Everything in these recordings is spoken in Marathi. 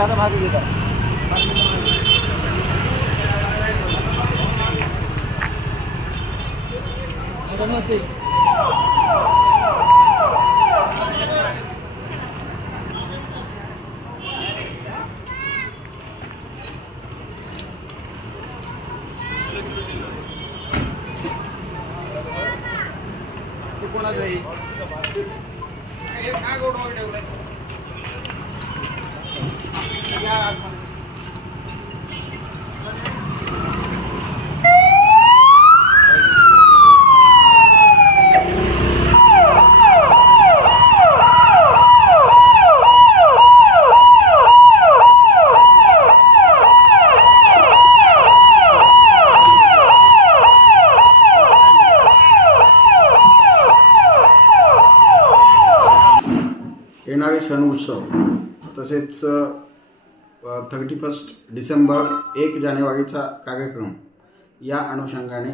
ज़्यादा भाग देगा। कोणाचं आहे हे काय गोडवर ठेवलंय या आतमध्ये येणारे सण उत्सव तसेच 31 डिसेंबर 1 जानेवारीचा कार्यक्रम या अनुषंगाने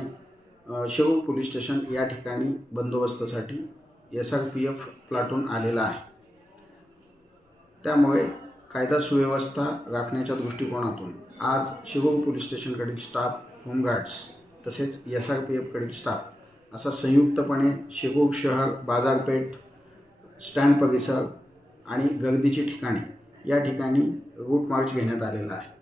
शिरूर पोलीस स्टेशन या ठिकाणी बंदोबस्तासाठी SRPF प्लाटून आलेला आहे। त्यामुळे कायदा सुव्यवस्था राखण्याच्या दृष्टिकोनातून आज शिरूर पोलीस स्टेशनकडील स्टाफ, होमगार्ड्स तसेच SRPF कडील स्टाफ असा संयुक्तपणे शिरूर शहर, बाजारपेठ, स्टँड परिसर आणि गर्दीची ठिकाणी या ठिकाणी रूट मार्च घेण्यात आलेला आहे।